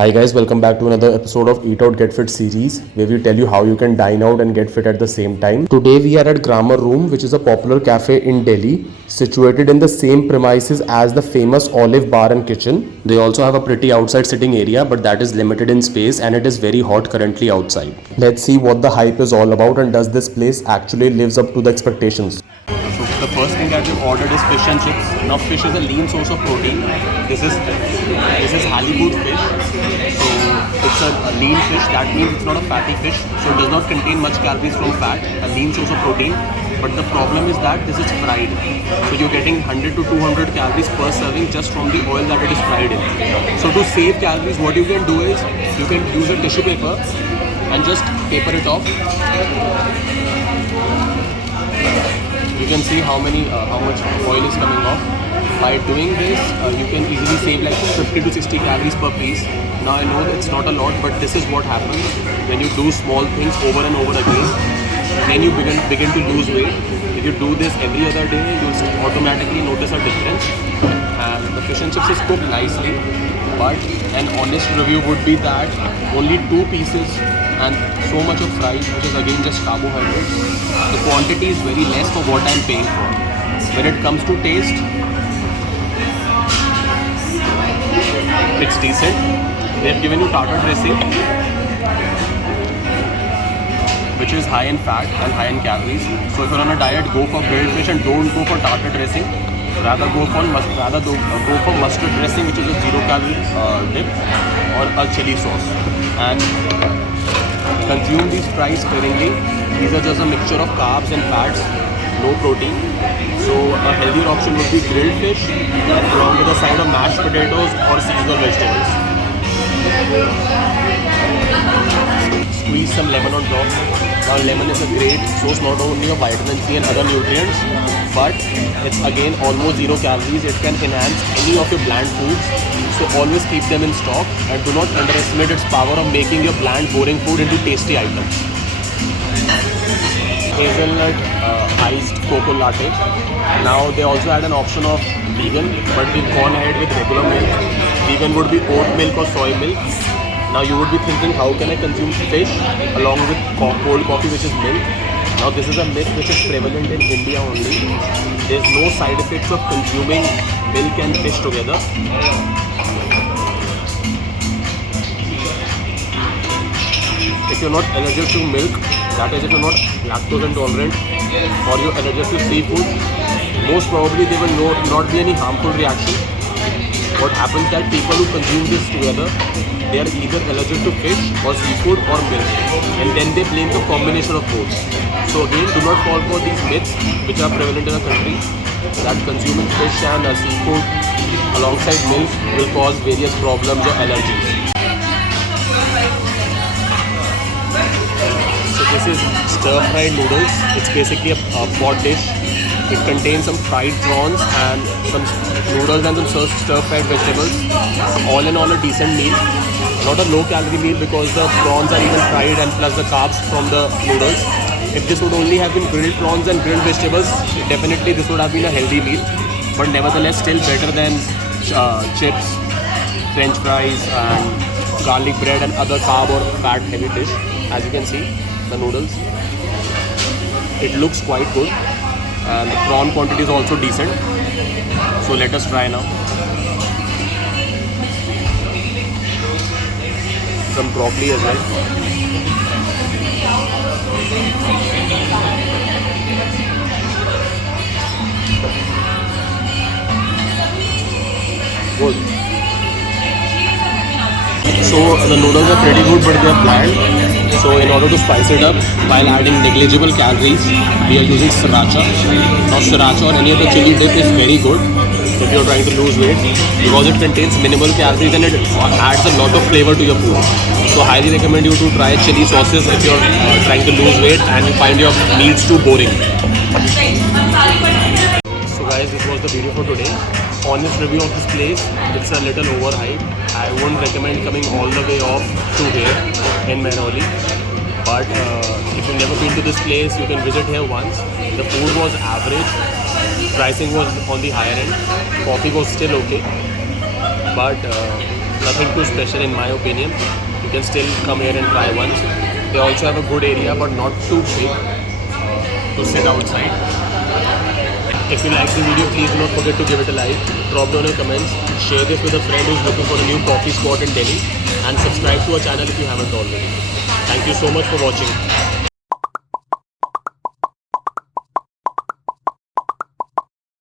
Hi guys, welcome back to another episode of Eat Out Get Fit series where we tell you how you can dine out and get fit at the same time. Today we are at Grammar Room, which is a popular cafe in Delhi, situated in the same premises as the famous Olive Bar and Kitchen. They also have a pretty outside sitting area, but that is limited in space and it is very hot currently outside. Let's see what the hype is all about and does this place actually lives up to the expectations. So the first thing that we've ordered is fish and chips. Now fish is a lean source of protein. This is halibut fish. So it's a lean fish. That means it's not a fatty fish. So it does not contain much calories from fat. A lean source of protein. But the problem is that this is fried. So you're getting 100 to 200 calories per serving just from the oil that it is fried in. So to save calories, what you can do is you can use a tissue paper and just paper it off. You can see how much oil is coming off. By doing this, you can easily save like 50 to 60 calories per piece. Now I know that it's not a lot, but this is what happens when you do small things over and over again. Then you begin to lose weight. If you do this every other day, you'll automatically notice a difference. And the fish and chips is cooked nicely, but an honest review would be that only 2 pieces and so much of fries, which is again just carbohydrates. The quantity is very less for what I'm paying for. When it comes to taste, it's decent. They've given you tartar dressing, which is high in fat and high in calories. So if you're on a diet, go for grilled fish and don't go for tartar dressing. Rather go for mustard dressing, which is a 0-calorie dip, or a chili sauce. And consume these fries sparingly. These are just a mixture of carbs and fats, no protein. So a healthier option would be grilled fish and along with a side of mashed potatoes or seasonal vegetables. Squeeze some lemon on top. Now lemon is a great source not only of vitamin C and other nutrients, but it's again almost 0 calories. It can enhance any of your bland foods. So always keep them in stock and do not underestimate its power of making your bland, boring food into tasty items. Hazelnut iced cocoa latte. Now they also had an option of vegan, but we've gone ahead with regular milk. Vegan would be oat milk or soy milk. Now you would be thinking, how can I consume fish along with cold coffee, which is milk? Now this is a myth which is prevalent in India only. There's no side effects of consuming milk and fish together. If you're not allergic to milk, that is if you're not lactose intolerant or you're allergic to seafood, most probably there will not be any harmful reaction. What happens is that people who consume this together, they are either allergic to fish or seafood or milk, and then they blame the combination of both. So again, do not fall for these myths which are prevalent in the country that consuming fish and seafood alongside milk will cause various problems or allergies. So this is stir-fried noodles. It's basically a pot dish. It contains some fried prawns and some noodles and some stir-fried vegetables. All in all, a decent meal. Not a low-calorie meal because the prawns are even fried and plus the carbs from the noodles. If this would only have been grilled prawns and grilled vegetables, definitely this would have been a healthy meal. But nevertheless, still better than chips, French fries, and garlic bread and other carb or fat-heavy dish. As you can see, the noodles. It looks quite good. And the prawn quantity is also decent. So let us try now. Some broccoli as well. Good. So the noodles are pretty good, but they are bland. So in order to spice it up, while adding negligible calories, we are using sriracha. Now sriracha or any other chili dip is very good if you're trying to lose weight because it contains minimal calories and it adds a lot of flavor to your food. So highly recommend you to try chili sauces if you're trying to lose weight and you find your meals too boring. So guys, this was the video for today. Honest review of this place, it's a little overhyped. I wouldn't recommend coming all the way off to here in Mehrauli. But if you've never been to this place, you can visit here once. The food was average, pricing was on the higher end, coffee was still okay. But Nothing too special in my opinion. You can still come here and try once. They also have a good area but not too big to sit outside. If you like the video, please do not forget to give it a like, drop down your comments, share this with a friend who's looking for a new coffee spot in Delhi, and subscribe to our channel if you haven't already. Thank you so much for watching.